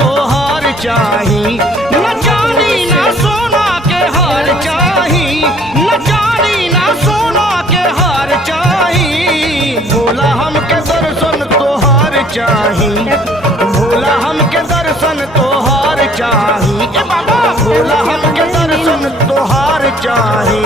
तोहार चाही, न चांदी ना सोना के हार चाही, न चांदी ना सोना के हार चाही। भोला हमके दर्शन तोहार चाही, भोला हमके दर्शन तोहार चाही, ए बाबा भोला हमके दर्शन तोहार चाही।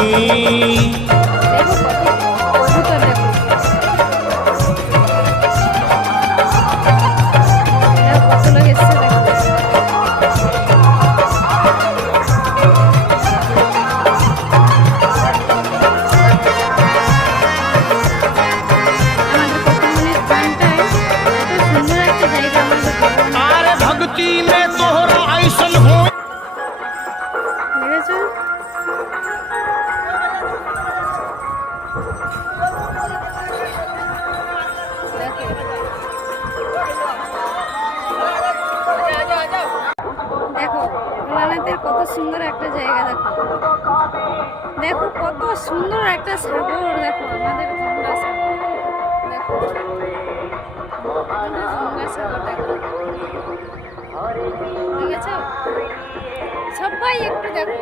भक्ति में तोहरा ऐसन हो দেখো ভোলানাথের কত সুন্দর একটা জায়গা। দেখো দেখো কত সুন্দর একটা সাগর। দেখো আমাদের গঙ্গা সাগর। দেখো গঙ্গা সাগর। দেখো ঠিক আছে, সবাই একটু দেখো।